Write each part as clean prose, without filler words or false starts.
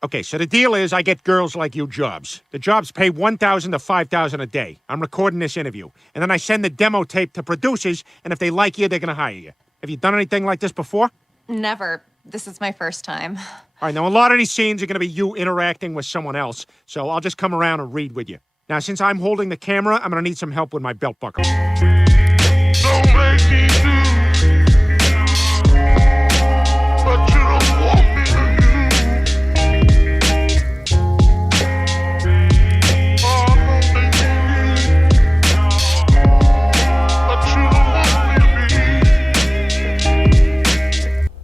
Okay, so the deal is I get girls like you jobs. The jobs pay $1,000 to $5,000 a day. I'm recording this interview. And then I send the demo tape to producers, and if they like you, they're going to hire you. Have you done anything like this before? Never. This is my first time. All right, now a lot of these scenes are going to be you interacting with someone else, so I'll just come around and read with you. Now, since I'm holding the camera, I'm going to need some help with my belt buckle. Don't make me do what you don't want me to do. Oh, don't make me do what you don't want me to be.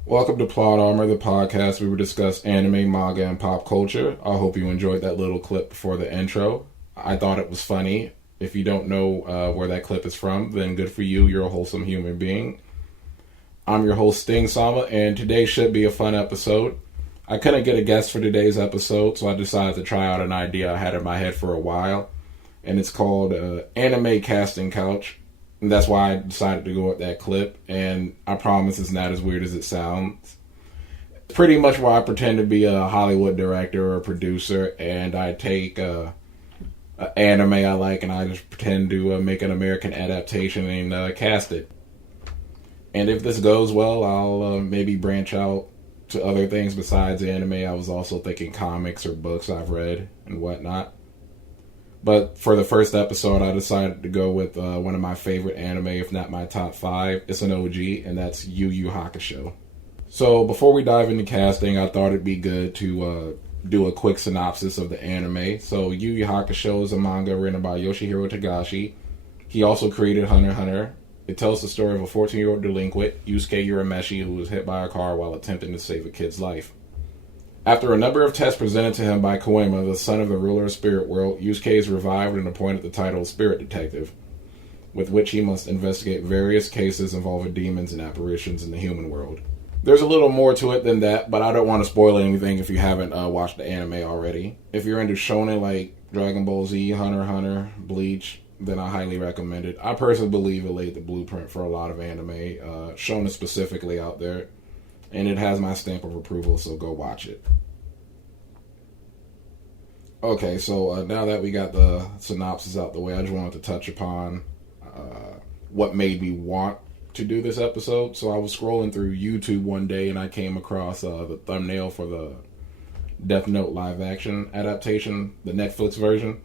Welcome to Plot Armor, the podcast where we discuss anime, manga, and pop culture. I hope you enjoyed that little clip before the intro. I thought it was funny. If you don't know where that clip is from, then good for you. You're a wholesome human being. I'm your host, Sting Sama, and today should be a fun episode. I couldn't get a guest for today's episode, so I decided to try out an idea I had in my head for a while, and it's called Anime Casting Couch. And that's why I decided to go with that clip, and I promise it's not as weird as it sounds. It's pretty much where I pretend to be a Hollywood director or a producer, and I take anime I like and I just pretend to make an American adaptation and cast it. And if this goes well, I'll maybe branch out to other things besides anime. I was also thinking comics or books I've read and whatnot. But for the first episode, I decided to go with one of my favorite anime, if not my top 5. It's an OG, and that's Yu Hakusho. So before we dive into casting, I thought it'd be good to do a quick synopsis of the anime. So Yu Hakusho is a manga written by Yoshihiro Tagashi. He also created Hunter x Hunter. It tells the story of a 14-year-old delinquent, Yusuke Urameshi, who was hit by a car while attempting to save a kid's life. After a number of tests presented to him by Koema, the son of the ruler of Spirit World, Yusuke is revived and appointed the title of Spirit Detective, with which he must investigate various cases involving demons and apparitions in the human world. There's a little more to it than that, but I don't want to spoil anything if you haven't watched the anime already. If you're into shonen like Dragon Ball Z, Hunter x Hunter, Bleach, then I highly recommend it. I personally believe it laid the blueprint for a lot of anime, shonen specifically out there, and it has my stamp of approval, so go watch it. Okay, so now that we got the synopsis out the way, I just wanted to touch upon what made me want to do this episode. So I was scrolling through YouTube one day and I came across the thumbnail for the Death Note live action adaptation, the Netflix version,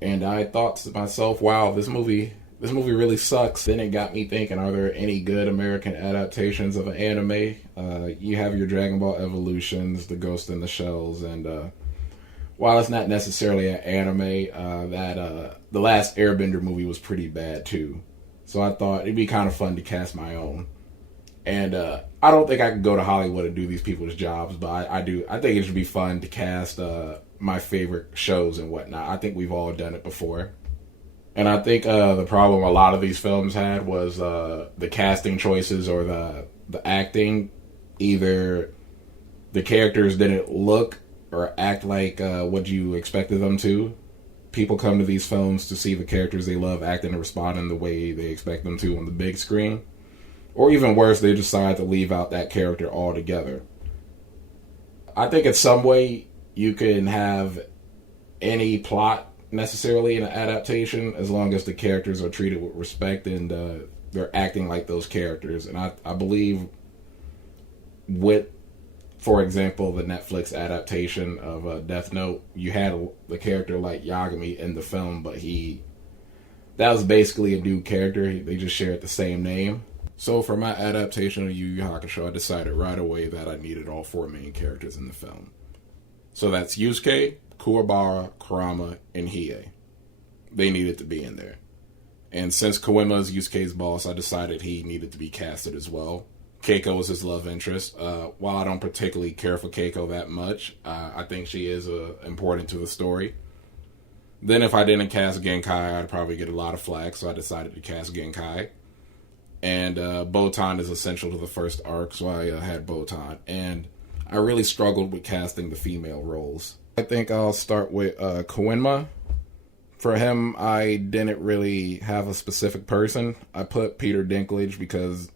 and I thought to myself, wow, this movie really sucks. Then it got me thinking, are there any good American adaptations of an anime? You have your Dragon Ball Evolutions, The Ghost in the Shells, and while it's not necessarily an anime, the last Airbender movie was pretty bad too. So I thought it'd be kind of fun to cast my own. And I don't think I could go to Hollywood and do these people's jobs, but I do. I think it should be fun to cast my favorite shows and whatnot. I think we've all done it before. And I think the problem a lot of these films had was the casting choices or the acting. Either the characters didn't look or act like what you expected them to. People come to these films to see the characters they love acting and responding the way they expect them to on the big screen. Or even worse, they decide to leave out that character altogether. I think in some way you can have any plot necessarily in an adaptation as long as the characters are treated with respect and they're acting like those characters. And I believe with, for example, the Netflix adaptation of Death Note, you had the character like Yagami in the film, but that was basically a new character. They just shared the same name. So for my adaptation of Yu Hakusho, I decided right away that I needed all 4 main characters in the film. So that's Yusuke, Kuwabara, Kurama, and Hiei. They needed to be in there. And since Koema is Yusuke's boss, I decided he needed to be casted as well. Keiko was his love interest. While I don't particularly care for Keiko that much, I think she is important to the story. Then if I didn't cast Ginkai, I'd probably get a lot of flack, so I decided to cast Ginkai. And Botan is essential to the first arc, so I had Botan. And I really struggled with casting the female roles. I think I'll start with Koenma. For him, I didn't really have a specific person. I put Peter Dinklage because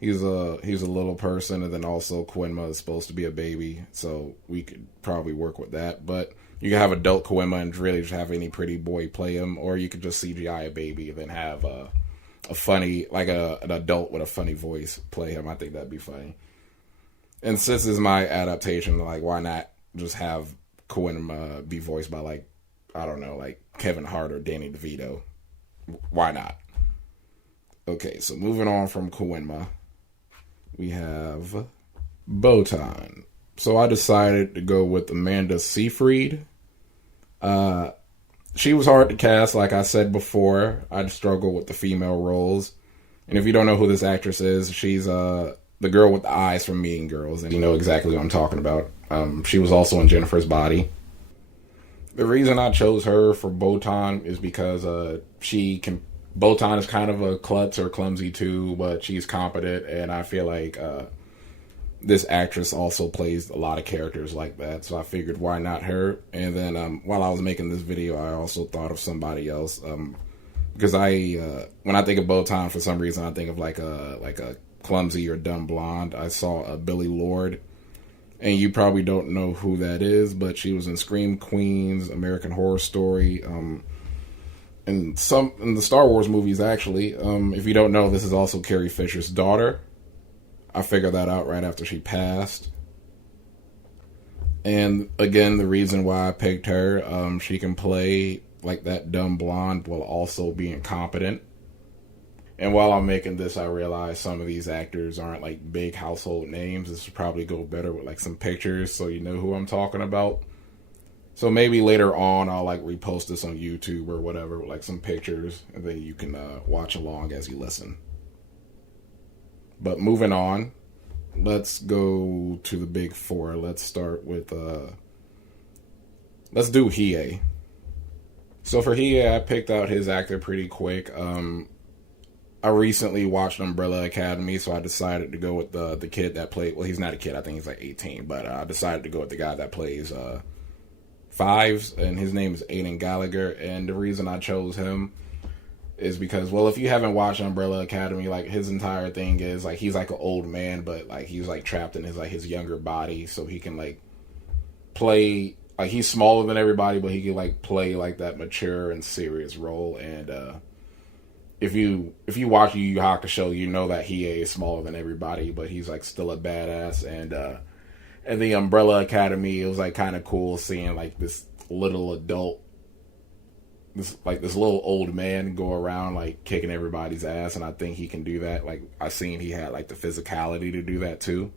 He's a little person, and then also Koenma is supposed to be a baby, so we could probably work with that. But you can have adult Koenma and really just have any pretty boy play him, or you could just CGI a baby and then have a funny, like an adult with a funny voice play him. I think that'd be funny. And since it's my adaptation, like, why not just have Koenma be voiced by, like, I don't know, like Kevin Hart or Danny DeVito? Why not? Okay, so moving on from Koenma, we have Botan. So I decided to go with Amanda Seafreed. She was hard to cast, like I said before. I'd struggle with the female roles. And if you don't know who this actress is, she's the girl with the eyes from Mean Girls, and you know exactly what I'm talking about. She was also in Jennifer's Body. The reason I chose her for Botan is because Botan is kind of a klutz or clumsy too, but she's competent, and I feel like this actress also plays a lot of characters like that, so I figured why not her. And then while I was making this video, I also thought of somebody else, because when I think of Botan, for some reason I think of like a clumsy or dumb blonde. I saw Billy Lord, and you probably don't know who that is, but she was in Scream Queens, American Horror Story, in the Star Wars movies, actually. If you don't know, this is also Carrie Fisher's daughter. I figured that out right after she passed. And again, the reason why I picked her, she can play like that dumb blonde while also being competent. And while I'm making this, I realize some of these actors aren't like big household names. This would probably go better with like some pictures so you know who I'm talking about. So maybe later on I'll like repost this on YouTube or whatever with like some pictures, and then you can watch along as you listen. But moving on, let's go to the big four. Let's start with let's do Hiei. So for Hiei, I picked out his actor pretty quick. I recently watched Umbrella Academy, so I decided to go with the kid that played. Well, he's not a kid. I think he's like 18, but I decided to go with the guy that plays Fives, and his name is Aiden Gallagher. And the reason I chose him is because, well, if you haven't watched Umbrella Academy, like his entire thing is like he's like an old man, but like he's like trapped in his younger body, so he can like play like he's smaller than everybody, but he can like play like that mature and serious role. And if you watch Yu Hakusho, you know that Hiei is smaller than everybody, but he's like still a badass. And at the Umbrella Academy, it was like kind of cool seeing like this little adult, this little old man go around like kicking everybody's ass, and I think he can do that. Like I seen he had like the physicality to do that too,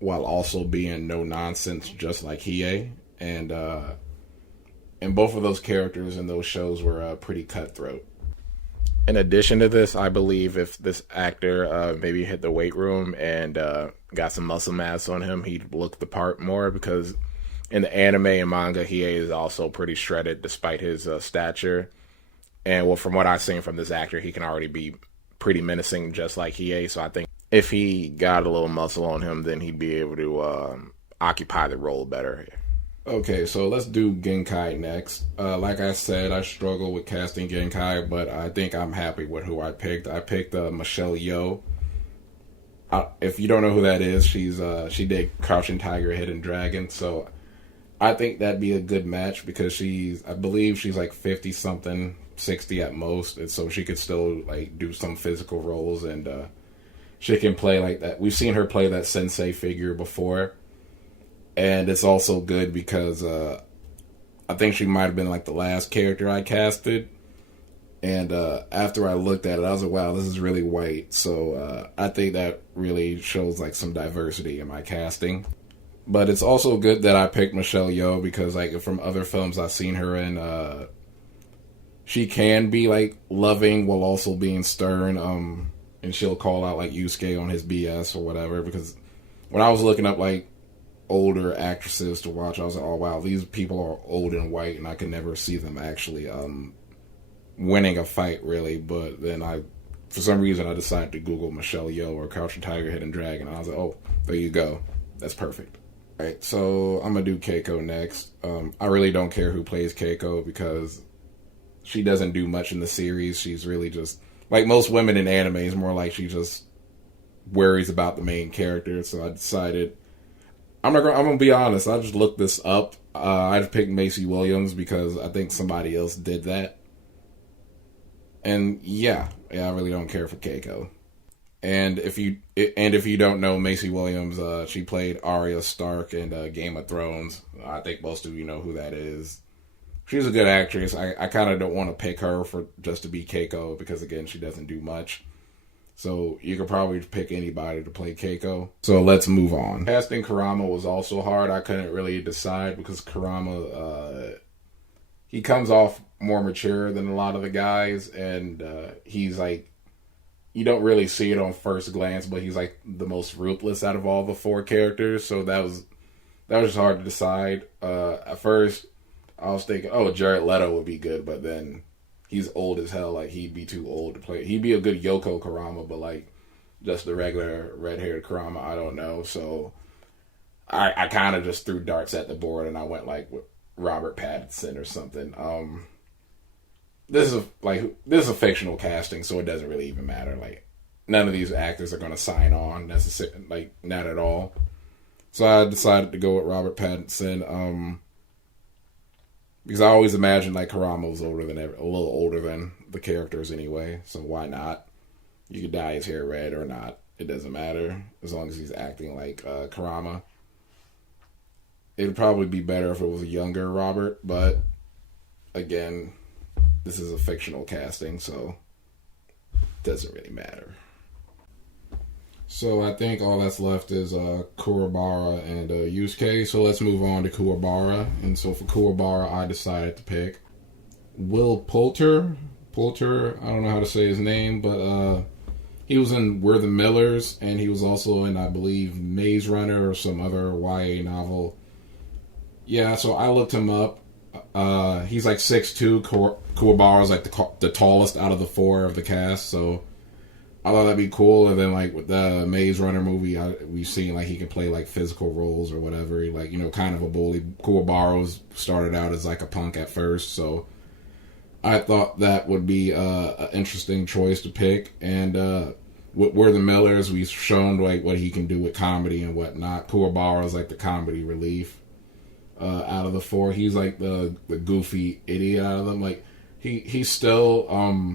while also being no nonsense, just like Hiei. And both of those characters in those shows were pretty cutthroat. In addition to this, I believe if this actor maybe hit the weight room and got some muscle mass on him, he'd look the part more, because in the anime and manga, Hiei is also pretty shredded despite his stature. And well, from what I've seen from this actor, he can already be pretty menacing just like Hiei. So I think if he got a little muscle on him, then he'd be able to occupy the role better. Okay, so let's do Ginkai next. Like I said, I struggle with casting Ginkai, but I think I'm happy with who I picked. I picked Michelle Yeoh. If you don't know who that is, she did Crouching Tiger, Hidden Dragon. So I think that'd be a good match, because I believe she's like 50 something, 60 at most, and so she could still like do some physical roles, and she can play like that. We've seen her play that sensei figure before. And it's also good because I think she might have been like the last character I casted. And after I looked at it, I was like, wow, this is really white. So I think that really shows like some diversity in my casting. But it's also good that I picked Michelle Yeoh, because like from other films I've seen her in, she can be like loving while also being stern. And she'll call out like Yusuke on his BS or whatever. Because when I was looking up like older actresses to watch, I was like, oh wow, these people are old and white, and I could never see them actually winning a fight, really. But then for some reason I decided to Google Michelle Yeoh or Crouching Tiger, Hidden Dragon, and I was like, oh, there you go, that's perfect. Alright, so I'm gonna do Keiko next. I really don't care who plays Keiko, because she doesn't do much in the series. She's really just like most women in anime, is more like she just worries about the main character. So I decided I'm gonna be honest. I just looked this up. I just picked Macy Williams because I think somebody else did that. And yeah, I really don't care for Keiko. And if you don't know Macy Williams, she played Arya Stark in Game of Thrones. I think most of you know who that is. She's a good actress. I kind of don't want to pick her for just to be Keiko because again, she doesn't do much. So you could probably pick anybody to play Keiko. So let's move on. Casting Kurama was also hard. I couldn't really decide because Kurama, he comes off more mature than a lot of the guys, and he's like, you don't really see it on first glance, but he's like the most ruthless out of all the four characters. So that was just hard to decide. At first, I was thinking, oh, Jared Leto would be good, but then he's old as hell. Like, he'd be too old to play. He'd be a good Yoko Kurama, but like just the regular red-haired Kurama, I don't know. So I kind of just threw darts at the board, and I went like with Robert Pattinson or something. This is a fictional casting, so it doesn't really even matter. Like, none of these actors are going to sign on necessarily, like, not at all. So I decided to go with Robert Pattinson. Because I always imagined like Kurama was a little older than the characters anyway. So why not? You could dye his hair red or not. It doesn't matter as long as he's acting like Kurama. It would probably be better if it was a younger Robert, but again, this is a fictional casting, so it doesn't really matter. So I think all that's left is Kuwabara and Yusuke. So let's move on to Kuwabara. And so for Kuwabara, I decided to pick Will Poulter. Poulter, I don't know how to say his name, but he was in We're the Millers, and he was also in, I believe, Maze Runner or some other YA novel. Yeah, so I looked him up. He's like 6'2". Kuwabara's like the tallest out of the four of the cast, so I thought that'd be cool. And then like with the Maze Runner movie, we've seen like he can play like physical roles or whatever. Like, you know, kind of a bully. Kuwabara started out as like a punk at first, so I thought that would be an interesting choice to pick. And with We're the Millers, we've shown like what he can do with comedy and whatnot. Kuwabara's like the comedy relief out of the four. He's like the goofy idiot out of them. Like he's still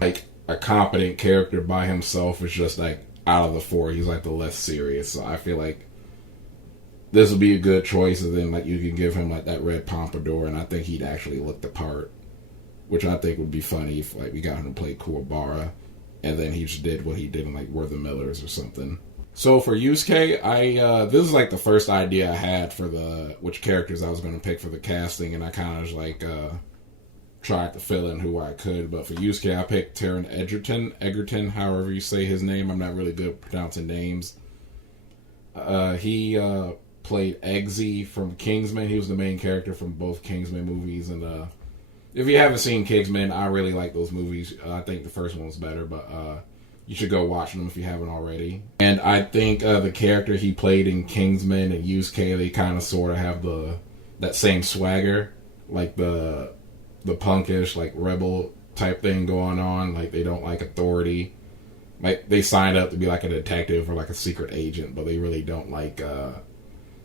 like a competent character by himself. Is just like out of the four, he's like the less serious. So I feel like this would be a good choice, and then like you can give him like that red pompadour, and I think he'd actually look the part, which I think would be funny if like we got him to play Kuwabara, and then he just did what he did in like We're the Millers or something. So for Yusuke, this is like the first idea I had for which characters I was going to pick for the casting, and I kind of just like tried to fill in who I could. But for Yusuke, I picked Taran Edgerton, however you say his name. I'm not really good at pronouncing names. He played Eggsy from Kingsman. He was the main character from both Kingsman movies, and if you haven't seen Kingsman, I really like those movies. I think the first one was better, but you should go watch them if you haven't already. And I think the character he played in Kingsman and Yusuke, they kind of sort of have that same swagger, like the punkish, like rebel type thing going on. Like they don't like authority. Like they signed up to be like a detective or like a secret agent, but they really don't like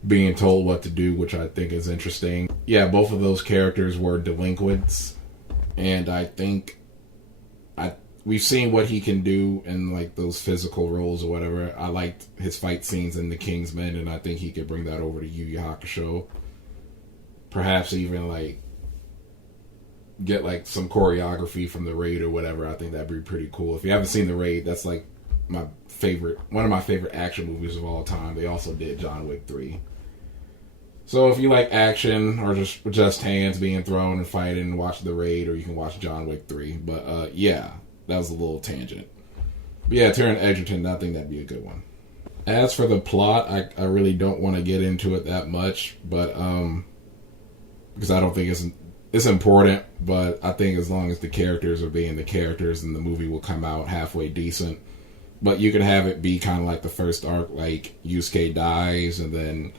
being told what to do, which I think is interesting. Yeah, both of those characters were delinquents, and I think we've seen what he can do in like those physical roles or whatever. I liked his fight scenes in The Kingsman, and I think he could bring that over to Yu Hakusho. Perhaps even like get like some choreography from The Raid or whatever. I think that'd be pretty cool. If you haven't seen The Raid, that's like one of my favorite action movies of all time. They also did John Wick 3. So if you like action or just hands being thrown and fighting, watch The Raid, or you can watch John Wick 3. But yeah, that was a little tangent. But yeah, Taran Edgerton, I think that'd be a good one. As for the plot, I really don't want to get into it that much, but because I don't think it's important, but I think as long as the characters are being the characters, then the movie will come out halfway decent. But you could have it be kind of like the first arc, like Yusuke dies, and then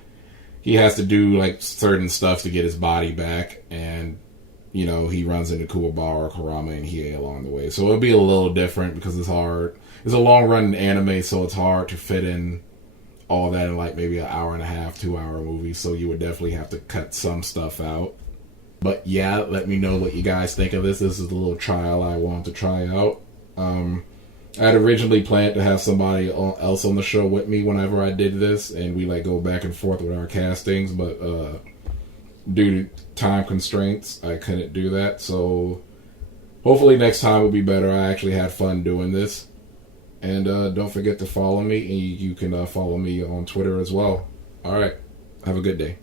he has to do like certain stuff to get his body back, and he runs into Kuwabara, Kurama, and Hiei along the way. So it'll be a little different because it's hard. It's a long run anime, so it's hard to fit in all that in like maybe an hour and a half, 2 hour movie. So you would definitely have to cut some stuff out. But yeah, let me know what you guys think of this. This is a little trial I wanted to try out. I had originally planned to have somebody else on the show with me whenever I did this, and we like go back and forth with our castings, but due to time constraints, I couldn't do that. So hopefully next time will be better. I actually had fun doing this. And don't forget to follow me, and you can follow me on Twitter as well. All right. Have a good day.